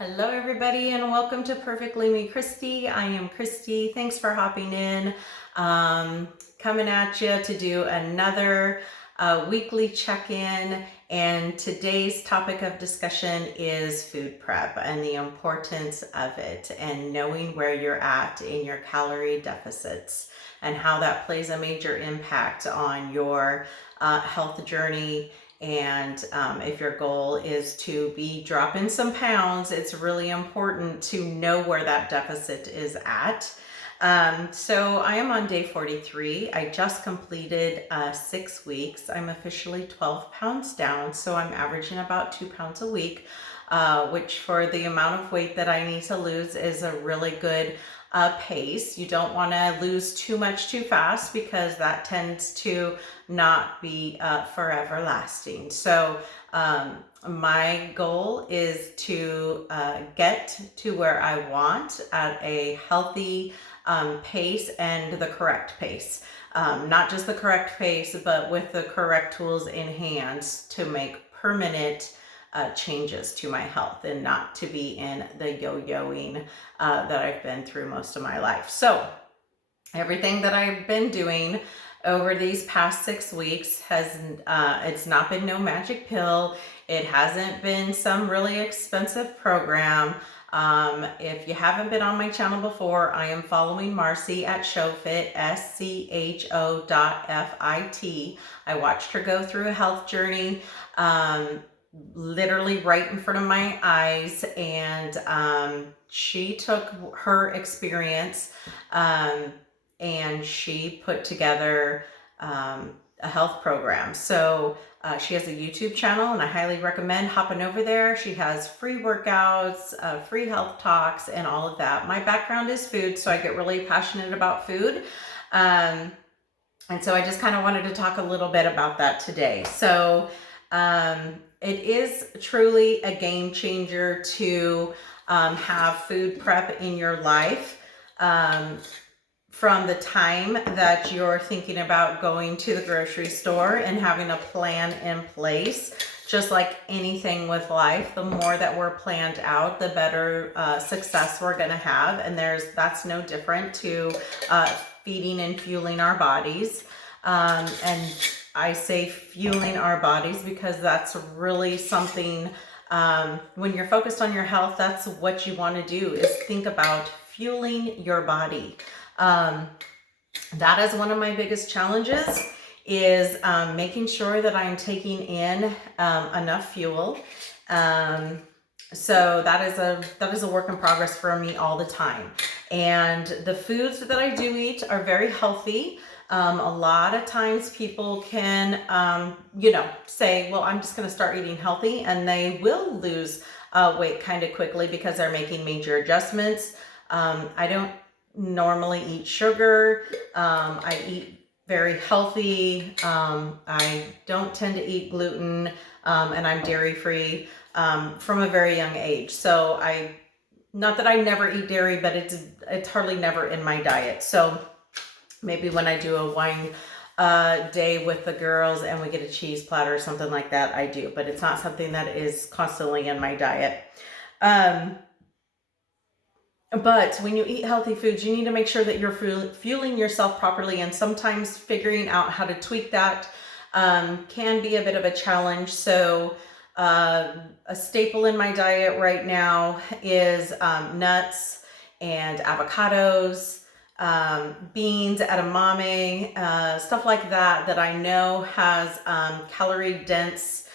Hello, everybody, and welcome to Perfectly Me, Christy. I am Christy. Thanks for hopping in. Coming at you to do another weekly check-in. And today's topic of discussion is food prep and the importance of it and knowing where you're at in your calorie deficits and how that plays a major impact on your health journey. And if your goal is to be dropping some pounds, it's really important to know where that deficit is at. So I am on day 43. I just completed 6 weeks. I'm officially 12 pounds down, so I'm averaging about 2 pounds a week, which for the amount of weight that I need to lose is a really good pace. You don't want to lose too much too fast because that tends to not be forever lasting. So my goal is to get to where I want at a healthy pace and the correct pace. Not just the correct pace, but with the correct tools in hand to make permanent changes to my health and not to be in the yo-yoing that I've been through most of my life. So everything that I've been doing over these past 6 weeks has, it's not been no magic pill. It hasn't been some really expensive program. If you haven't been on my channel before, I am following Marcy at Scho.Fit, SCHO.FIT. I watched her go through a health journey, literally right in front of my eyes, and she took her experience and she put together a health program. So she has a YouTube channel, and I highly recommend hopping over there. She has free workouts, free health talks, and all of that. My background is food, so I get really passionate about food. And so I just kind of wanted to talk a little bit about that today. So it is truly a game changer to have food prep in your life. From the time that you're thinking about going to the grocery store and having a plan in place, just like anything with life, the more that we're planned out, the better success we're going to have. And that's no different to feeding and fueling our bodies. And I say fueling our bodies because that's really something, when you're focused on your health, that's what you want to do, is think about fueling your body. That is one of my biggest challenges, is making sure that I'm taking in enough fuel. So that is a work in progress for me all the time. And the foods that I do eat are very healthy. A lot of times people can, say, well, I'm just going to start eating healthy, and they will lose weight kind of quickly because they're making major adjustments. I don't normally eat sugar. I eat very healthy. I don't tend to eat gluten, and I'm dairy free from a very young age. So not that I never eat dairy, but it's hardly never in my diet. So maybe when I do a wine day with the girls and we get a cheese platter or something like that, I do, but it's not something that is constantly in my diet. But when you eat healthy foods, you need to make sure that you're fueling yourself properly, and sometimes figuring out how to tweak that can be a bit of a challenge. So a staple in my diet right now is nuts and avocados, beans, edamame, stuff like that I know has calorie dense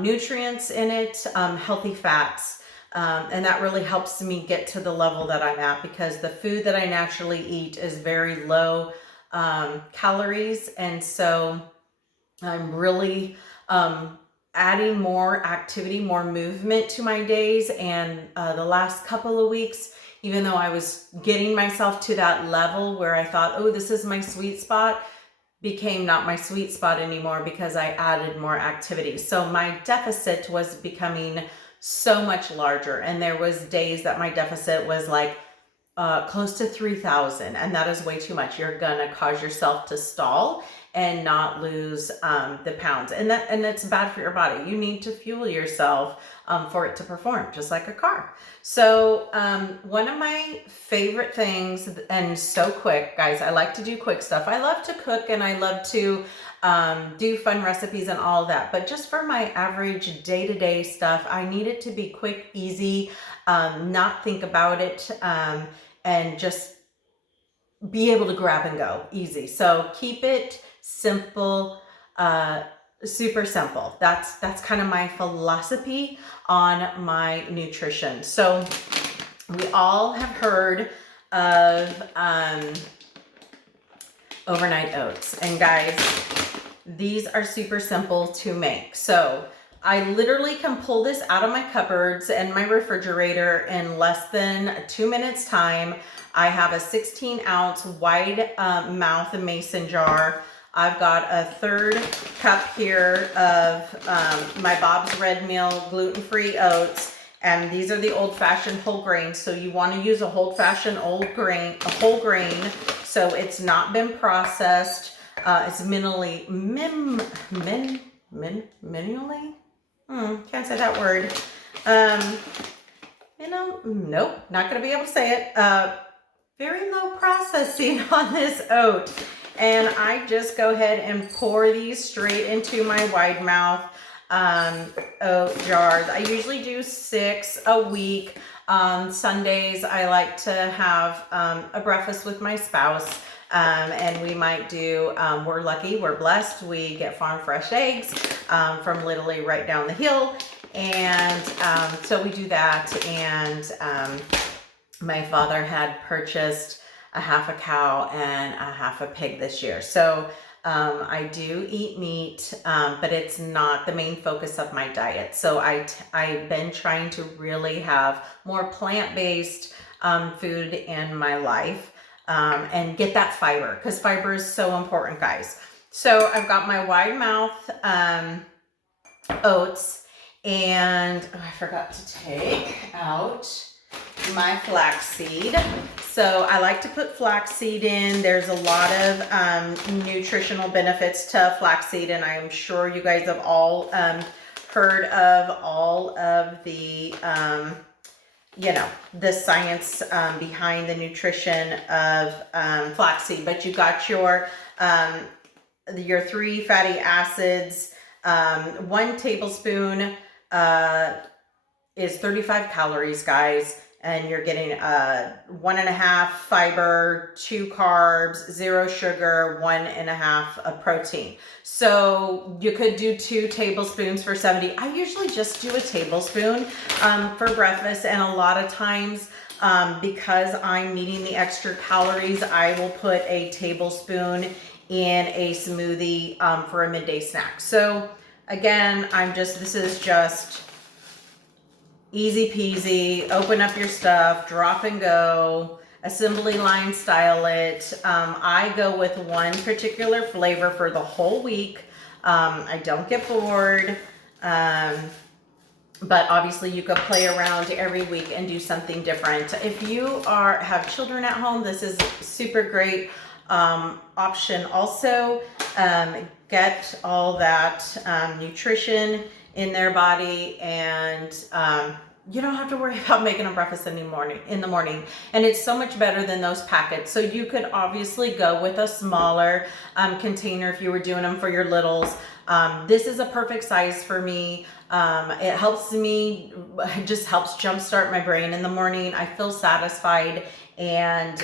nutrients in it, healthy fats. And that really helps me get to the level that I'm at, because the food that I naturally eat is very low calories. And so I'm really adding more activity, more movement to my days. And the last couple of weeks, even though I was getting myself to that level where I thought, oh, this is my sweet spot, became not my sweet spot anymore because I added more activity. So my deficit was becoming so much larger, and there was days that my deficit was like close to 3,000, and that is way too much. You're gonna cause yourself to stall and not lose the pounds, and it's bad for your body. You need to fuel yourself for it to perform, just like a car. So one of my favorite things, and so quick, guys, I like to do quick stuff. I love to cook and I love to do fun recipes and all of that, but just for my average day-to-day stuff, I need it to be quick, easy, not think about it, and just be able to grab and go easy. So keep it simple, super simple. That's kind of my philosophy on my nutrition. So we all have heard of overnight oats, and guys, these are super simple to make. So I literally can pull this out of my cupboards and my refrigerator in less than 2 minutes time. I have a 16-ounce wide mouth mason jar. I've got a 1/3 cup here of my Bob's Red Meal gluten-free oats, and these are the old-fashioned whole grain. So you want to use a whole-fashioned whole grain, so it's not been processed. It's minimally, can't say that word. Nope, not gonna be able to say it. Very low processing on this oat. And I just go ahead and pour these straight into my wide mouth oat jars. I usually do 6 a week. Sundays, I like to have a breakfast with my spouse. And we might do, we're lucky, we're blessed. We get farm fresh eggs from literally right down the hill. And so we do that. And my father had purchased a half a cow and a half a pig this year. So I do eat meat, but it's not the main focus of my diet. So I've been trying to really have more plant-based food in my life. And get that fiber, because fiber is so important, guys. So I've got my wide mouth oats, and I forgot to take out my flaxseed. So I like to put flaxseed in. There's a lot of nutritional benefits to flaxseed, and I'm sure you guys have all heard of all of the the science behind the nutrition of flaxseed. But you got your 3 fatty acids. 1 tablespoon is 35 calories, guys. And you're getting 1.5 fiber, 2 carbs, 0 sugar, 1.5 protein. So you could do 2 tablespoons for 70. I usually just do a tablespoon for breakfast, and a lot of times because I'm needing the extra calories, I will put a tablespoon in a smoothie for a midday snack. So again, this is just easy peasy. Open up your stuff, drop and go, assembly line style it. I go with one particular flavor for the whole week. I don't get bored. But obviously you could play around every week and do something different. If you have children at home, this is a super great option. Also, get all that nutrition in their body, and you don't have to worry about making a breakfast in the morning. And it's so much better than those packets. So you could obviously go with a smaller container if you were doing them for your littles. This is a perfect size for me. It helps me, just helps jumpstart my brain in the morning. I feel satisfied, and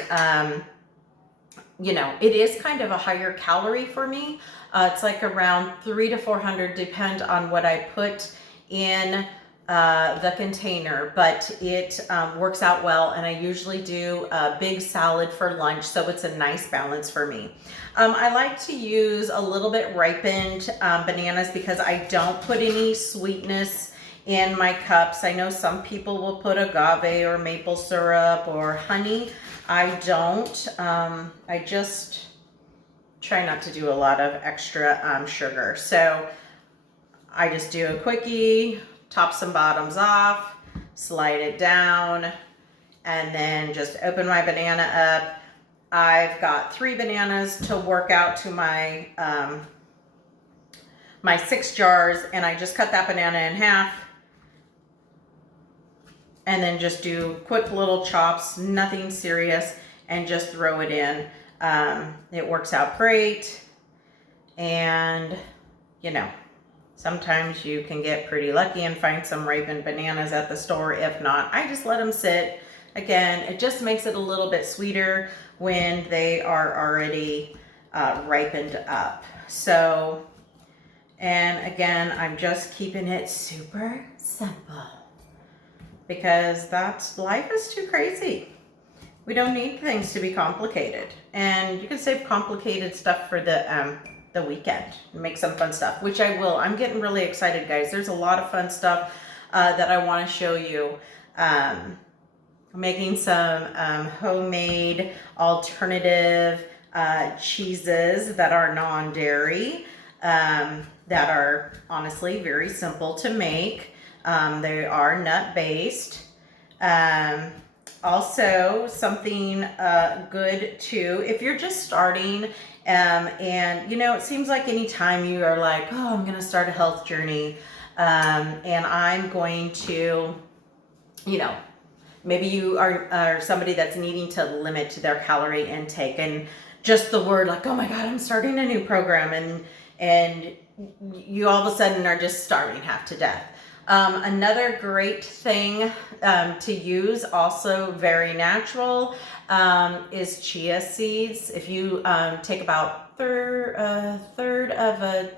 it is kind of a higher calorie for me. It's like around 300 to 400, depend on what I put in the container, but it works out well. And I usually do a big salad for lunch, so it's a nice balance for me. I like to use a little bit ripened bananas because I don't put any sweetness in my cups. I know some people will put agave or maple syrup or honey. I don't. I just try not to do a lot of extra sugar. So I just do a quickie, tops and bottoms off, slide it down, and then just open my banana up. I've got 3 bananas to work out to my my 6 jars, and I just cut that banana in half and then just do quick little chops, nothing serious, and just throw it in. It works out great. And you know, sometimes you can get pretty lucky and find some ripened bananas at the store. If not, I just let them sit. Again, it just makes it a little bit sweeter when they are already ripened up. So, and again, I'm just keeping it super simple because life is too crazy. We don't need things to be complicated, and you can save complicated stuff for the weekend and make some fun stuff, which I will. I'm getting really excited, guys. There's a lot of fun stuff that I want to show you. Making some homemade alternative cheeses that are non-dairy, that are honestly very simple to make. They are nut-based. Also, something good too, if you're just starting, and you know, it seems like anytime you are like, oh, I'm going to start a health journey, and I'm going to, you know, maybe you are somebody that's needing to limit their calorie intake, and just the word like, oh my God, I'm starting a new program, and you all of a sudden are just starving half to death. Another great thing to use, also very natural, is chia seeds. If you take about a third of a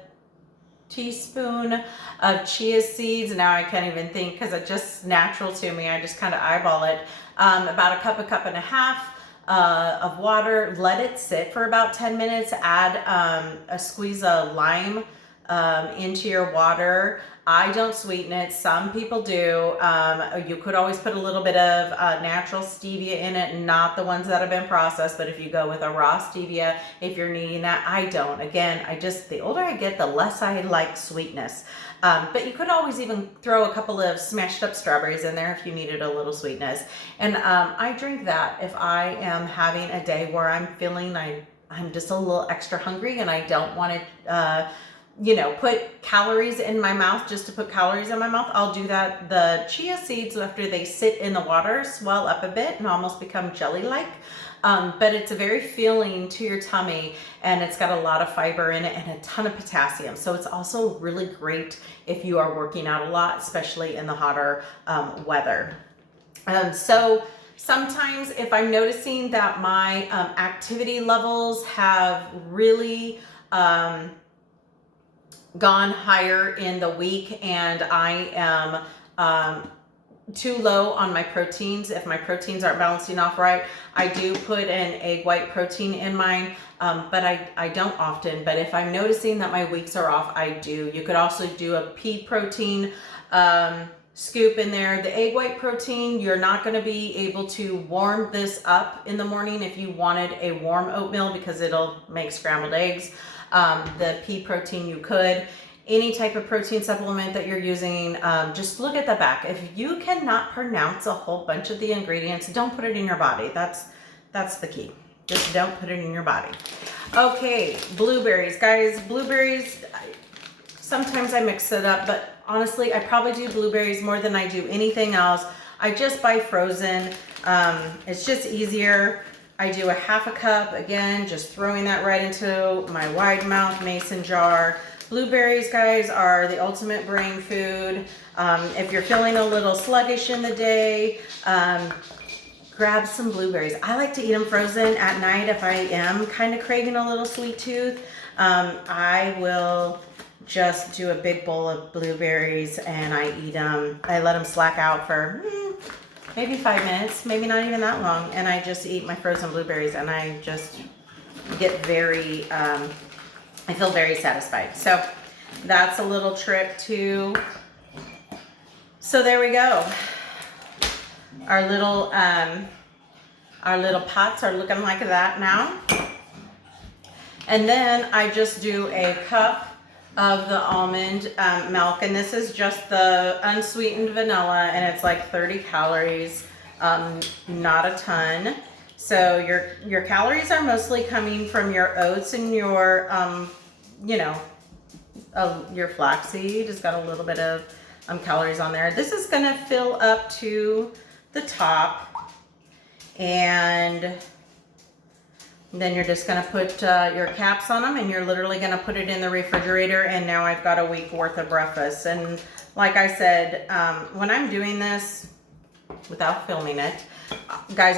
teaspoon of chia seeds, now I can't even think because it's just natural to me, I just kind of eyeball it, about a cup and a half of water, let it sit for about 10 minutes, add a squeeze of lime into your water. I don't sweeten it. Some people do. You could always put a little bit of natural stevia in it, not the ones that have been processed, but if you go with a raw stevia, if you're needing that, I don't. Again, the older I get, the less I like sweetness. But you could always even throw a couple of smashed up strawberries in there if you needed a little sweetness. And I drink that if I am having a day where I'm feeling I'm just a little extra hungry and I don't want to you know, put calories in my mouth just to put calories in my mouth. I'll do that. The chia seeds, after they sit in the water, swell up a bit and almost become jelly-like. But it's a very filling to your tummy, and it's got a lot of fiber in it and a ton of potassium. So it's also really great if you are working out a lot, especially in the hotter weather. So sometimes if I'm noticing that my activity levels have really gone higher in the week and I am too low on my proteins, if my proteins aren't balancing off right, I do put an egg white protein in mine, but I don't often. But if I'm noticing that my weeks are off, I do. You could also do a pea protein scoop in there. The egg white protein, you're not going to be able to warm this up in the morning if you wanted a warm oatmeal because it'll make scrambled eggs. The pea protein you could. Any type of protein supplement that you're using, just look at the back. If you cannot pronounce a whole bunch of the ingredients, don't put it in your body. That's the key. Just don't put it in your body. Okay, blueberries. Guys, blueberries, sometimes I mix it up, but honestly, I probably do blueberries more than I do anything else. I just buy frozen. It's just easier. I do a half a cup, again, just throwing that right into my wide mouth mason jar. Blueberries, guys, are the ultimate brain food. If you're feeling a little sluggish in the day, grab some blueberries. I like to eat them frozen at night if I am kind of craving a little sweet tooth. I will just do a big bowl of blueberries and I eat them. I let them slack out for maybe 5 minutes, maybe not even that long, and I just eat my frozen blueberries and I just get very, I feel very satisfied. So that's a little trick too. So there we go. Our little pots are looking like that now. And then I just do a cup of the almond milk, and this is just the unsweetened vanilla, and it's like 30 calories. not a ton. So your calories are mostly coming from your oats and your, you know, your flaxseed has got a little bit of calories on there. This is gonna fill up to the top, and then you're just gonna put your caps on them, and you're literally gonna put it in the refrigerator, and now I've got a week worth of breakfast. And like I said, when I'm doing this without filming it, guys,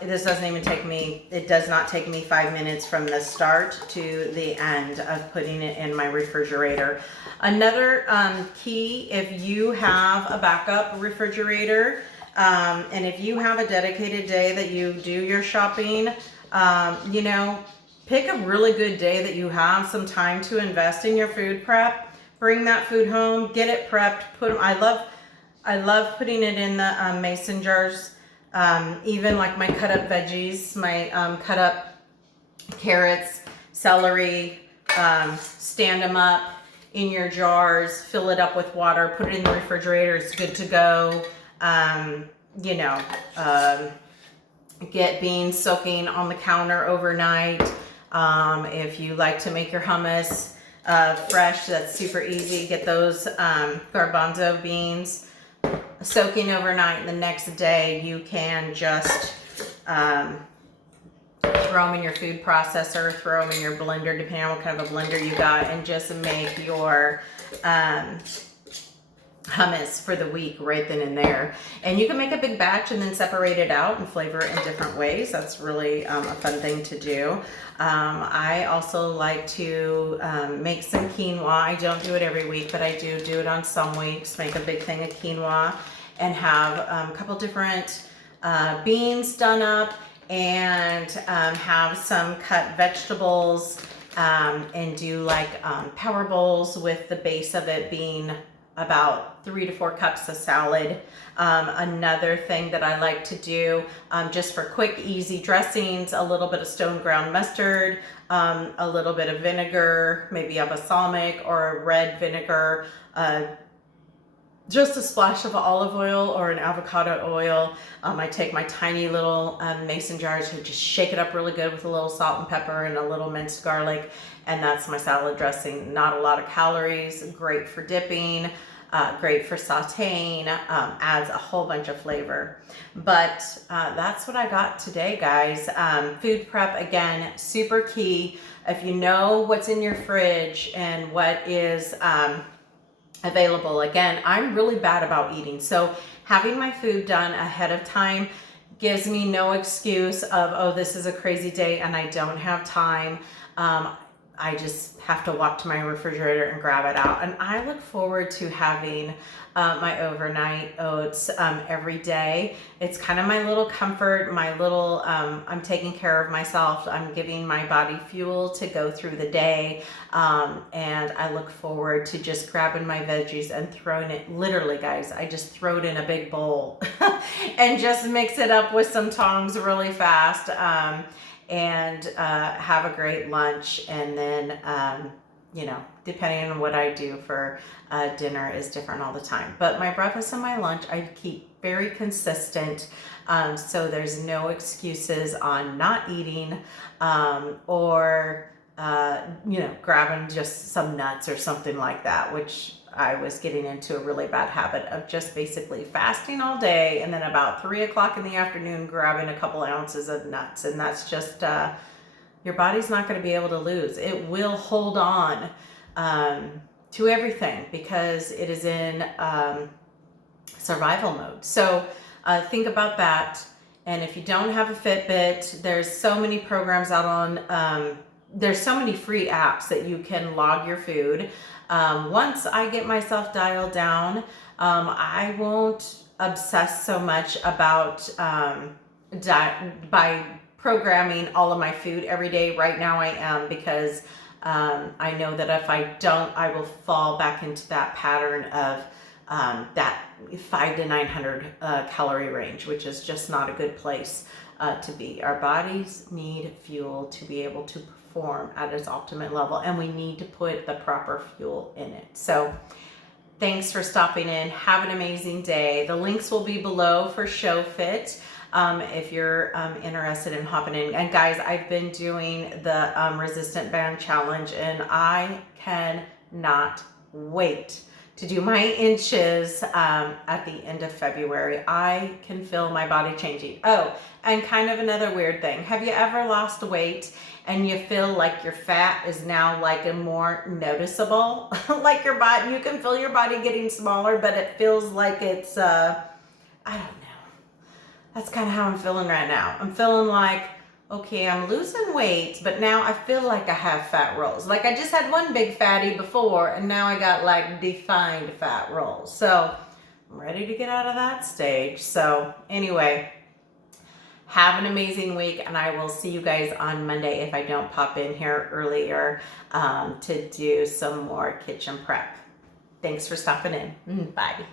this doesn't even take me, it does not take me 5 minutes from the start to the end of putting it in my refrigerator. Another key, if you have a backup refrigerator, and if you have a dedicated day that you do your shopping, you know, pick a really good day that you have some time to invest in your food prep. Bring that food home, get it prepped, put them, I love putting it in the mason jars. Even like my cut up veggies, my cut up carrots, celery, stand them up in your jars, fill it up with water, put it in the refrigerator, it's good to go. You know, get beans soaking on the counter overnight. If you like to make your hummus fresh, that's super easy. Get those garbanzo beans soaking overnight, and the next day you can just throw them in your food processor, throw them in your blender, depending on what kind of a blender you got, and just make your hummus for the week right then and there. And you can make a big batch and then separate it out and flavor it in different ways. That's really a fun thing to do. I also like to make some quinoa. I don't do it every week, but I do it on some weeks. Make a big thing of quinoa and have a couple different beans done up, and have some cut vegetables, and do like power bowls with the base of it being about 3 to 4 cups of salad. Another thing that I like to do, just for quick, easy dressings, a little bit of stone ground mustard, a little bit of vinegar, maybe a balsamic or a red vinegar, just a splash of olive oil or an avocado oil. I take my tiny little mason jars and just shake it up really good with a little salt and pepper and a little minced garlic, and that's my salad dressing. Not a lot of calories, great for dipping, great for sauteing, adds a whole bunch of flavor. But that's what I got today, guys. Food prep, again, super key. If you know what's in your fridge and what is available. Again, I'm really bad about eating, so having my food done ahead of time gives me no excuse of, oh, this is a crazy day and I don't have time. I just have to walk to my refrigerator and grab it out. And I look forward to having my overnight oats every day. It's kind of my little comfort, my little, I'm taking care of myself. I'm giving my body fuel to go through the day. And I look forward to just grabbing my veggies and throwing it, literally guys, I just throw it in a big bowl and just mix it up with some tongs really fast. And have a great lunch, and then you know, depending on what I do for dinner is different all the time. But my breakfast and my lunch I keep very consistent, so there's no excuses on not eating, or you know, grabbing just some nuts or something like that, which I was getting into a really bad habit of just basically fasting all day, and then about 3 o'clock in the afternoon grabbing a couple ounces of nuts. And that's just, your body's not going to be able to lose. It will hold on to everything because it is in survival mode. So think about that. And if you don't have a Fitbit, there's so many programs out on, there's so many free apps that you can log your food. Once I get myself dialed down, I won't obsess so much about by programming all of my food every day. Right now I am, because I know that if I don't, I will fall back into that pattern of that 500 to 900 calorie range, which is just not a good place to be. Our bodies need fuel to be able to perform at its ultimate level, and we need to put the proper fuel in it. So Thanks for stopping in. Have an amazing day. The links will be below for Scho.Fit. If you're interested in hopping in. And guys, I've been doing the resistant band challenge, and I cannot wait to do my inches at the end of February. I can feel my body changing. Oh, and kind of another weird thing. Have you ever lost weight and you feel like your fat is now like a more noticeable? Like your body, you can feel your body getting smaller, but it feels like it's, I don't know. That's kind of how I'm feeling right now. I'm feeling like, okay, I'm losing weight, but now I feel like I have fat rolls. Like I just had one big fatty before, and now I got like defined fat rolls. So I'm ready to get out of that stage. So anyway, have an amazing week, and I will see you guys on Monday if I don't pop in here earlier to do some more kitchen prep. Thanks for stopping in. Bye.